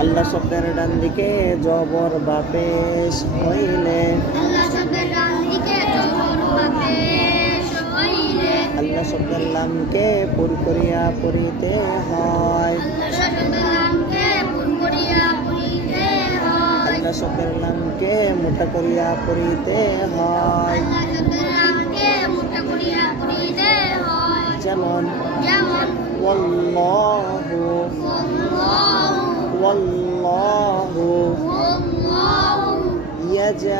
আল্লাহ শব্দের ডান দিকে জবর বা পেশ হইলে। আল্লাহ শব্দের লামকে পুর হয়। নামকে মোটা করিয়া পড়িতে হয়। আল্লাহ শব্দের নামকে মোটা করিয়া পড়িতে হয়। যেমন যেমন ওয়াল্লাহু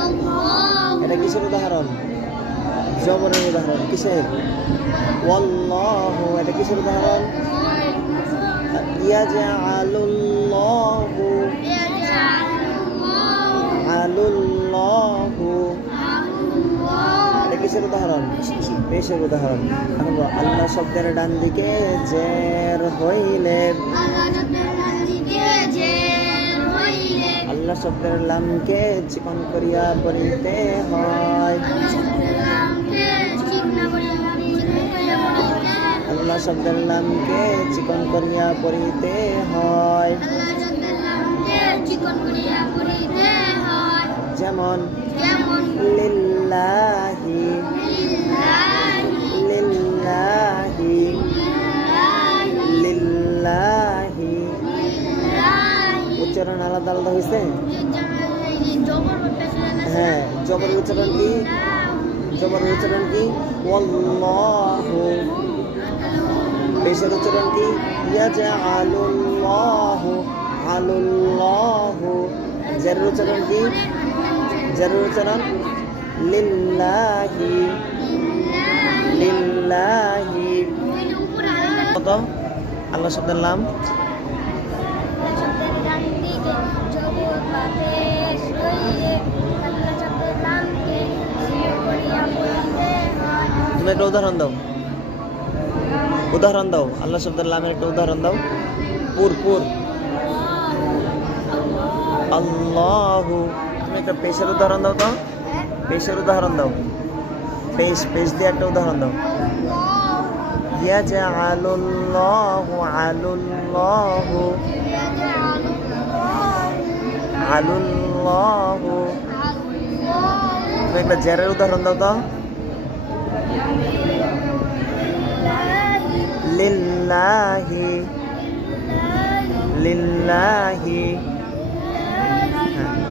আল্লাহু এটা কিসের উদাহরণ? জবরের উদাহরণ। কিসের? ওয়াল্লাহু এটা কিসের উদাহরণ? ইয়াজআলুল্লাহু আলুল্লাহু কিসের উদাহরণ। পেশের উদাহরণ। এখন আল্লাহ শব্দের ডান দিকে জের হইলে। আল্লাহ শব্দের লামকে চিকন করিয়া পড়িতে হয়। আল্লাহ শব্দের লামকে চিকন করিয়া পড়িতে হয়। যেমন উচ্চারণ আলাদা আলাদা হয়েছে হ্যাঁ জবর উচ্চারণ কি? জবর উচ্চারণ কি? পেশের উচ্চারণ কি? ইয়াজআলুল্লাহু আলুল্লাহু। জারের উচ্চারণ কি? জারের উচ্চারণ? লিল্লাহি। লিল্লাহি। কত? আল্লাহ শব্দের নাম? তুমি একটা উদাহরণ দাও। উদাহরণ দাও, আল্লাহ শব্দের নামের একটা উদাহরণ দাও। পুর পুর। আল্লাহু, তুমি একটা পেশের উদাহরণ দাও তো। পেশের উদাহরণ দাও। পেশ পেশ দিয়ে একটা উদাহরণ দাও। ইয়াজআলুল্লাহু আলুল্লাহু আলুল্লাহু তুমি একটা জেরের উদাহরণ দাও তো। লিল্লাহি। লিল্লাহি।